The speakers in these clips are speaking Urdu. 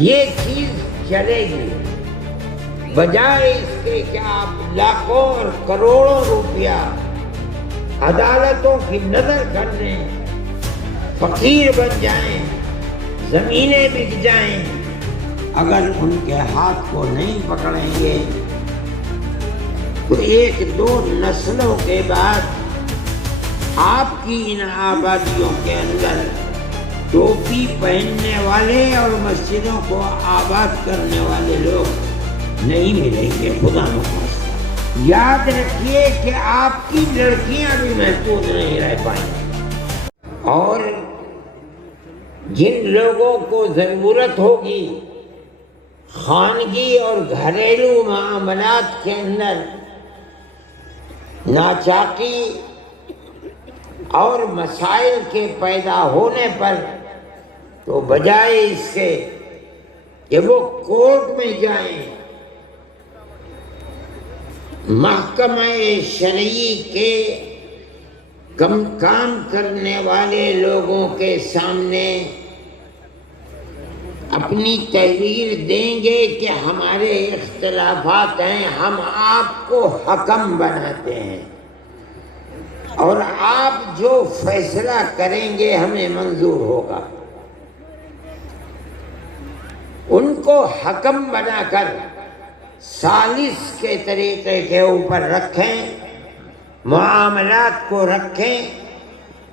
یہ چیز چلے گی، بجائے اس کے کہ آپ لاکھوں اور کروڑوں روپیہ عدالتوں کی نظر کر لیں، فقیر بن جائیں، زمینیں بک جائیں، اگر ان کے ہاتھ کو نہیں پکڑیں گے تو ایک دو نسلوں کے بعد آپ کی ان آبادیوں کے اندر ٹوپی پہننے والے اور مسجدوں کو آباد کرنے والے لوگ نہیں ملیں گے، خدا نخواستہ۔ یاد رکھیے کہ آپ کی لڑکیاں بھی محفوظ نہیں رہ پائیں، اور جن لوگوں کو ضرورت ہوگی خانگی اور گھریلو معاملات کے اندر ناچاقی اور مسائل کے پیدا ہونے پر، تو بجائے اس سے کہ وہ کورٹ میں جائیں، محکمہ شرعی کے کام کرنے والے لوگوں کے سامنے اپنی تحریر دیں گے کہ ہمارے اختلافات ہیں، ہم آپ کو حکم بناتے ہیں اور آپ جو فیصلہ کریں گے ہمیں منظور ہوگا، ان کو حکم بنا کر ثالث کے طریقے کے اوپر رکھیں، معاملات کو رکھیں،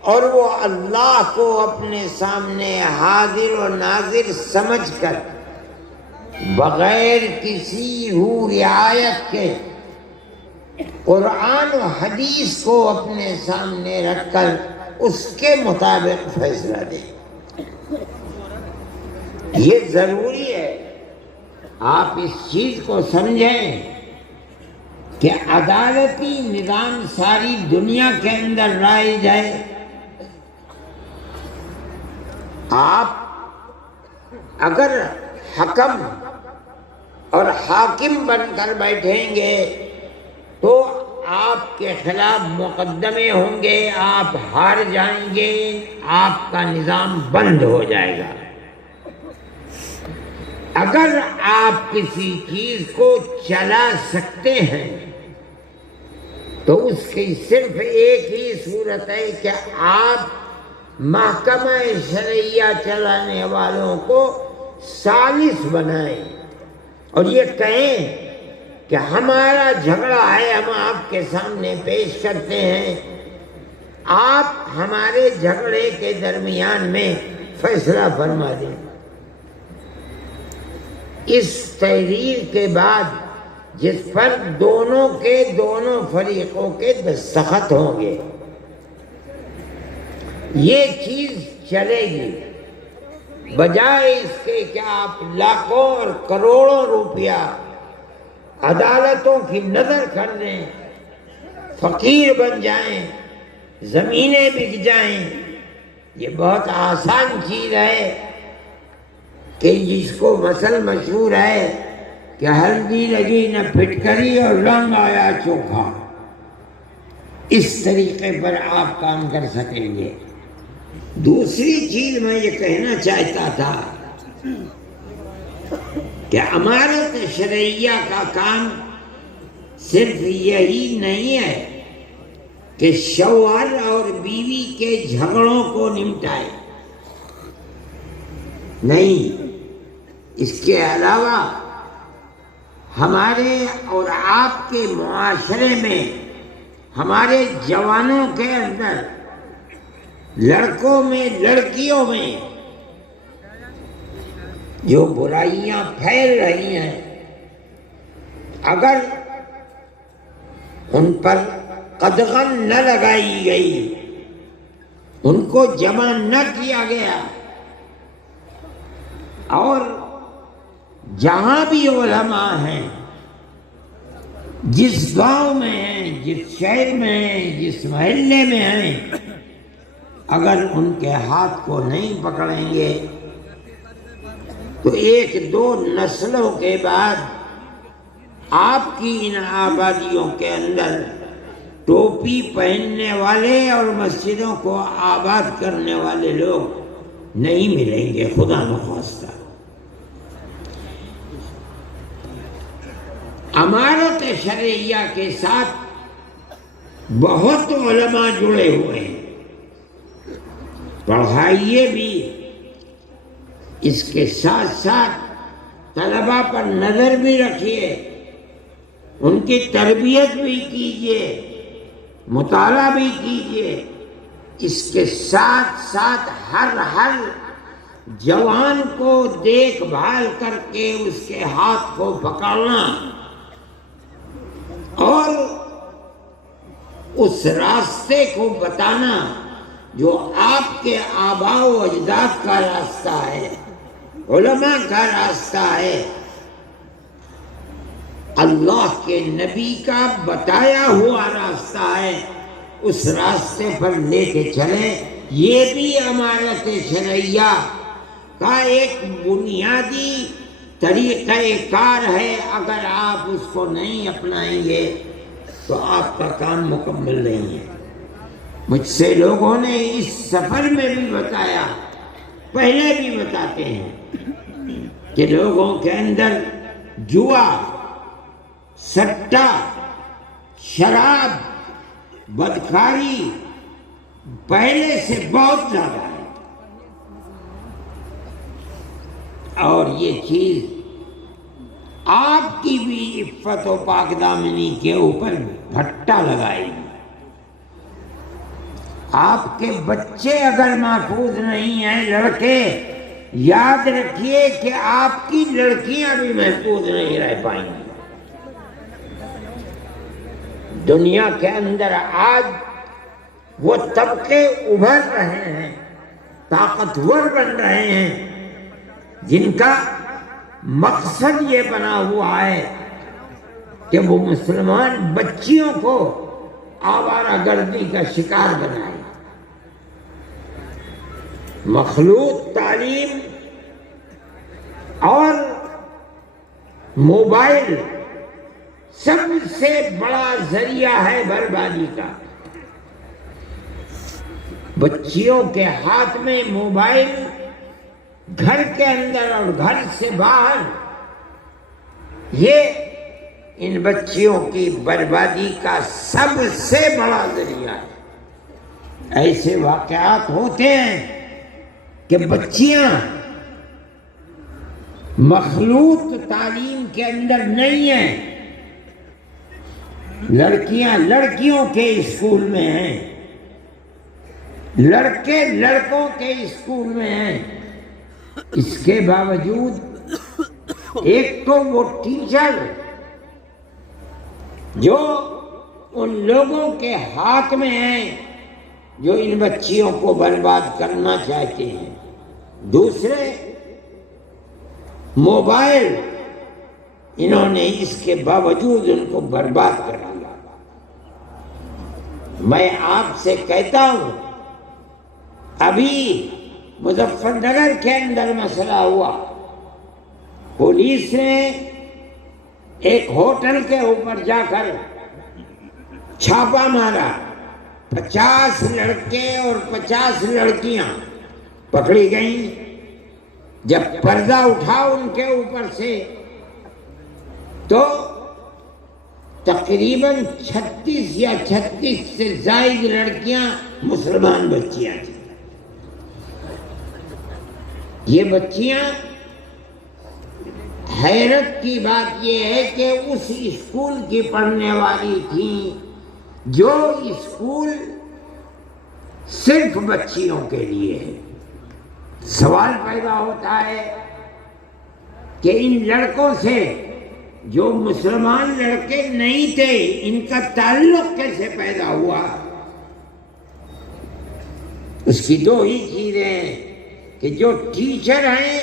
اور وہ اللہ کو اپنے سامنے حاضر و ناظر سمجھ کر بغیر کسی رعایت کے قرآن و حدیث کو اپنے سامنے رکھ کر اس کے مطابق فیصلہ دیں۔ یہ ضروری ہے آپ اس چیز کو سمجھیں کہ عدالتی نظام ساری دنیا کے اندر رائج ہے۔ آپ اگر حکم اور حاکم بن کر بیٹھیں گے تو آپ کے خلاف مقدمے ہوں گے، آپ ہار جائیں گے، آپ کا نظام بند ہو جائے گا۔ اگر آپ کسی چیز کو چلا سکتے ہیں تو اس کی صرف ایک ہی صورت ہے کہ آپ محکمہ شرعیہ چلانے والوں کو ثالث بنائیں اور یہ کہیں کہ ہمارا جھگڑا ہے، ہم آپ کے سامنے پیش کرتے ہیں، آپ ہمارے جھگڑے کے درمیان میں فیصلہ فرما دیں۔ اس تحریر کے بعد جس پر دونوں فریقوں کے دستخط ہوں گے، یہ چیز چلے گی، بجائے اس کے کہ آپ لاکھوں اور کروڑوں روپیہ عدالتوں کی نظر کر لیں، فقیر بن جائیں، زمینیں بک جائیں۔ یہ بہت آسان چیز ہے کہ جس کو مثل مشہور ہے کہ ہلدی لگی نہ پھٹکری اور رنگ آیا چوکھا، اس طریقے پر آپ کام کر سکیں گے۔ دوسری چیز میں یہ کہنا چاہتا تھا کہ امارت شرعیہ کا کام صرف یہی نہیں ہے کہ شوہر اور بیوی کے جھگڑوں کو نمٹائے، نہیں، اس کے علاوہ ہمارے اور آپ کے معاشرے میں، ہمارے جوانوں کے اندر، لڑکوں میں، لڑکیوں میں جو برائیاں پھیل رہی ہیں، اگر ان پر قدغن نہ لگائی گئی، ان کو جمع نہ کیا گیا، اور جہاں بھی علماء ہیں، جس گاؤں میں ہیں، جس شہر میں ہیں، جس محلے میں ہیں، اگر ان کے ہاتھ کو نہیں پکڑیں گے تو ایک دو نسلوں کے بعد آپ کی ان آبادیوں کے اندر ٹوپی پہننے والے اور مسجدوں کو آباد کرنے والے لوگ نہیں ملیں گے، خدا نخواستہ۔ امارت شرعیہ کے ساتھ بہت علماء جڑے ہوئے ہیں، پڑھائیے بھی، اس کے ساتھ ساتھ طلباء پر نظر بھی رکھیے، ان کی تربیت بھی کیجیے، مطالعہ بھی کیجیے، اس کے ساتھ ساتھ ہر جوان کو دیکھ بھال کر کے اس کے ہاتھ کو پکڑنا اور اس راستے کو بتانا جو آپ کے آباء و اجداد کا راستہ ہے، علماء کا راستہ ہے، اللہ کے نبی کا بتایا ہوا راستہ ہے، اس راستے پر لے کے چلیں۔ یہ بھی امارت شرعیہ کا ایک بنیادی طریقہ کار ہے، اگر آپ اس کو نہیں اپنائیں گے تو آپ کا کام مکمل نہیں ہے۔ مجھ سے لوگوں نے اس سفر میں بھی بتایا، پہلے بھی بتاتے ہیں کہ لوگوں کے اندر جوا، سٹا، شراب، بدکاری پہلے سے بہت زیادہ ہے، اور یہ چیز آپ کی بھی عفت و پاک دامنی کے اوپر بھٹا لگائے گی۔ آپ کے بچے اگر محفوظ نہیں ہیں لڑکے، یاد رکھیے کہ آپ کی لڑکیاں بھی محفوظ نہیں رہ پائیں گی۔ دنیا کے اندر آج وہ طبقے ابھر رہے ہیں، طاقتور بن رہے ہیں، جن کا مقصد یہ بنا ہوا ہے کہ وہ مسلمان بچیوں کو آوارہ گردی کا شکار بنائے۔ مخلوط تعلیم اور موبائل سب سے بڑا ذریعہ ہے بربادی کا۔ بچیوں کے ہاتھ میں موبائل، گھر کے اندر اور گھر سے باہر، یہ ان بچیوں کی بربادی کا سب سے بڑا ذریعہ ہے۔ ایسے واقعات ہوتے ہیں کہ بچیاں مخلوط تعلیم کے اندر نہیں ہیں، لڑکیاں لڑکیوں کے اسکول میں ہیں، لڑکے لڑکوں کے اسکول میں ہیں۔ اس کے باوجود ایک تو وہ ٹیچر جو ان لوگوں کے ہاتھ میں ہیں جو ان بچیوں کو برباد کرنا چاہتے ہیں، دوسرے موبائل، انہوں نے اس کے باوجود ان کو برباد کر دیا۔ میں آپ سے کہتا ہوں، ابھی مظفر نگر کے اندر مسئلہ ہوا، پولیس نے ایک ہوٹل کے اوپر جا کر چھاپا مارا، 50 لڑکے اور 50 لڑکیاں پکڑی گئیں۔ جب پردہ اٹھا ان کے اوپر سے تو تقریباً 36 یا 36 سے زائد لڑکیاں مسلمان بچیاں تھیں۔ یہ بچیاں، حیرت کی بات یہ ہے کہ اس اسکول کی پڑھنے والی تھیں جو اسکول صرف بچیوں کے لیے ہے۔ سوال پیدا ہوتا ہے کہ ان لڑکوں سے جو مسلمان لڑکے نہیں تھے، ان کا تعلق کیسے پیدا ہوا؟ اس کی دو ہی چیزیں ہیں کہ جو ٹیچر ہیں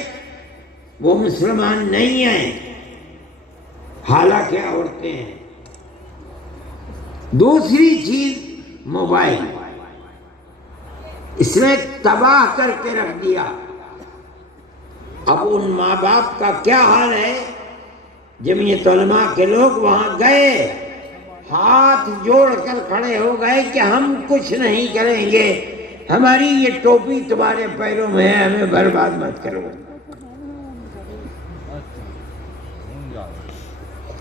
وہ مسلمان نہیں ہیں، حالانکہ عورتیں ہیں۔ دوسری چیز موبائل، اس نے تباہ کر کے رکھ دیا۔ اب ان ماں باپ کا کیا حال ہے؟ جمعیت علماء کے لوگ وہاں گئے، ہاتھ جوڑ کر کھڑے ہو گئے کہ ہم کچھ نہیں کریں گے، ہماری یہ ٹوپی تمہارے پیروں میں ہے، ہمیں برباد مت کرو۔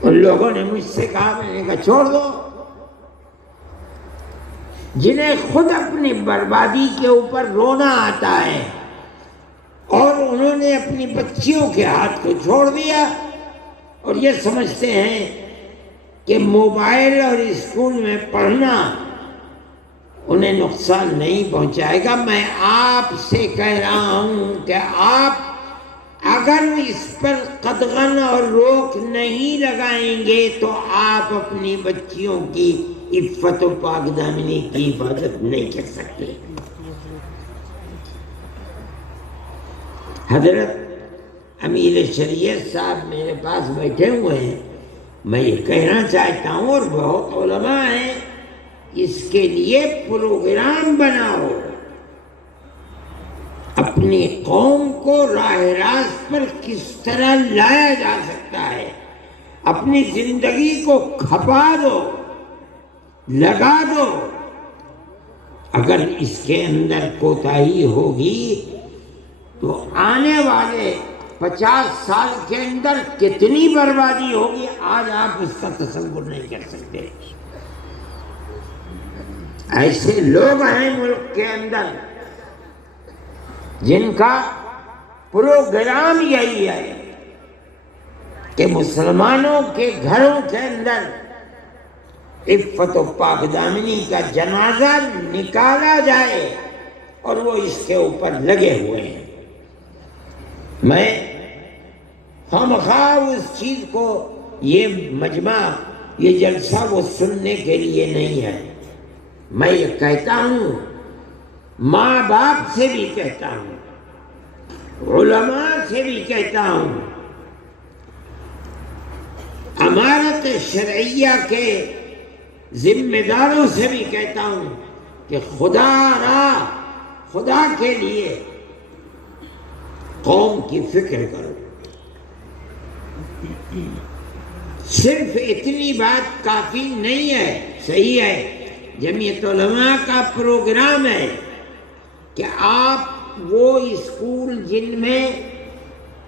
ان لوگوں نے مجھ سے کہا، میں نے کہا چھوڑ دو، جنہیں خود اپنی بربادی کے اوپر رونا آتا ہے اور انہوں نے اپنی بچیوں کے ہاتھ کو چھوڑ دیا اور یہ سمجھتے ہیں کہ موبائل اور اسکول میں پڑھنا انہیں نقصان نہیں پہنچائے گا۔ میں آپ سے کہہ رہا ہوں کہ آپ اگر اس پر قدغن اور روک نہیں لگائیں گے تو آپ اپنی بچیوں کی عفت و پاک دامنی کی حفاظت نہیں کر سکتے۔ حضرت امیر شریعت صاحب میرے پاس بیٹھے ہوئے ہیں، میں یہ کہنا چاہتا ہوں، اور بہت علماء ہیں، اس کے لیے پروگرام بناؤ، اپنی قوم کو راہ راست پر کس طرح لایا جا سکتا ہے، اپنی زندگی کو کھپا دو، لگا دو۔ اگر اس کے اندر کوتاہی ہوگی تو آنے والے 50 سال کے اندر کتنی بربادی ہوگی، آج آپ اس کا تصور نہیں کر سکتے۔ ایسے لوگ ہیں ملک کے اندر جن کا پروگرام یہی ہے کہ مسلمانوں کے گھروں کے اندر عفت و پاک دامنی کا جنازہ نکالا جائے، اور وہ اس کے اوپر لگے ہوئے ہیں۔ میں خواہ اس چیز کو، یہ مجمع، یہ جلسہ وہ سننے کے لیے نہیں ہے، میں یہ کہتا ہوں، ماں باپ سے بھی کہتا ہوں، علماء سے بھی کہتا ہوں، امارت شرعیہ کے ذمہ داروں سے بھی کہتا ہوں کہ خدا کے لیے قوم کی فکر کرو۔ صرف اتنی بات کافی نہیں ہے، صحیح ہے، جمعیت علماء کا پروگرام ہے کہ آپ وہ اسکول جن میں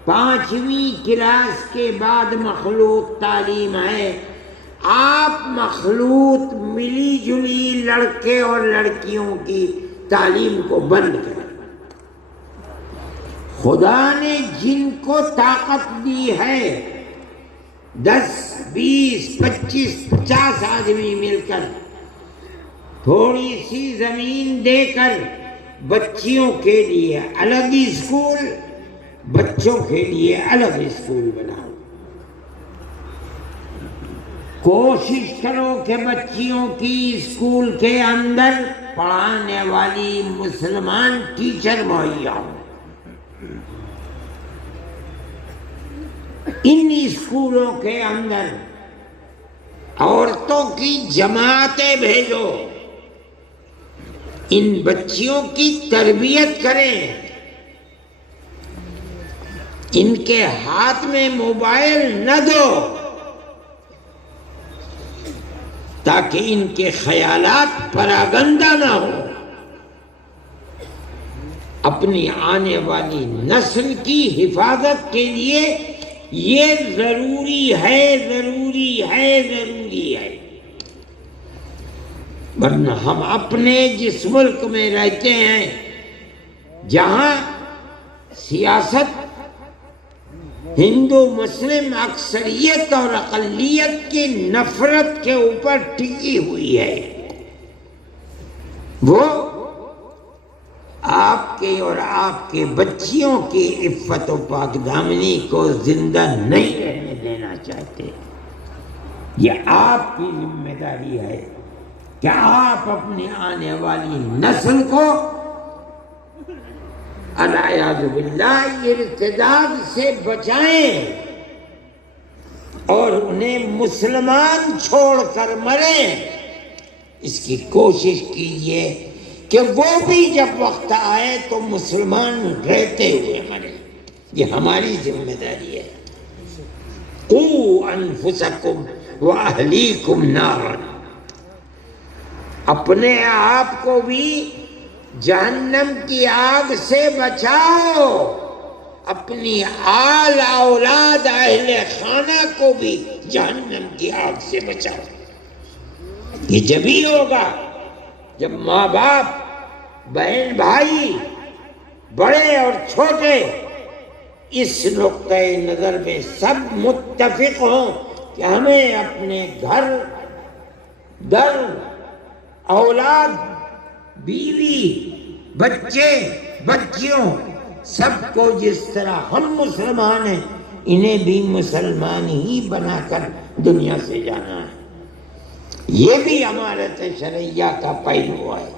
5ویں کلاس کے بعد مخلوط تعلیم ہے، آپ مخلوط ملی جلی لڑکے اور لڑکیوں کی تعلیم کو بند کریں۔ خدا نے جن کو طاقت دی ہے، 10 20 25 50 آدمی مل کر تھوڑی سی زمین دے کر بچیوں کے لیے الگ اسکول، بچوں کے لیے الگ اسکول بناؤ۔ کوشش کرو کہ بچیوں کی اسکول کے اندر پڑھانے والی مسلمان ٹیچر مہیا ہوں۔ ان اسکولوں کے اندر عورتوں کی جماعتیں بھیجو، ان بچیوں کی تربیت کریں، ان کے ہاتھ میں موبائل نہ دو تاکہ ان کے خیالات پراگندہ نہ ہو۔ اپنی آنے والی نسل کی حفاظت کے لیے یہ ضروری ہے، ضروری ہے، ضروری ہے۔ ورنہ ہم اپنے جس ملک میں رہتے ہیں جہاں سیاست ہندو مسلم اکثریت اور اقلیت کی نفرت کے اوپر ٹکی ہوئی ہے، وہ آپ کے اور آپ کے بچیوں کی عفت و پاک دامنی کو زندہ نہیں رہنے دینا چاہتے۔ یہ آپ کی ذمہ داری ہے کہ آپ اپنی آنے والی نسل کو العیاذ باللہ ارتداد سے بچائیں اور انہیں مسلمان چھوڑ کر مریں۔ اس کی کوشش کیجیے کہ وہ بھی جب وقت آئے تو مسلمان رہتے ہوئے مریں۔ یہ ہماری ذمہ داری ہے۔ قوا انفسکم واہلیکم نارا، اپنے آپ کو بھی جہنم کی آگ سے بچاؤ، اپنی آل اولاد اہل خانہ کو بھی جہنم کی آگ سے بچاؤ۔ یہ جب ہی ہوگا جب ماں باپ، بہن بھائی، بڑے اور چھوٹے اس نقطۂ نظر میں سب متفق ہوں کہ ہمیں اپنے گھر، در، اولاد، بیوی، بچے، بچیوں، سب کو جس طرح ہم مسلمان ہیں انہیں بھی مسلمان ہی بنا کر دنیا سے جانا ہے۔ یہ بھی امانت شرعیہ کا پہلو ہے۔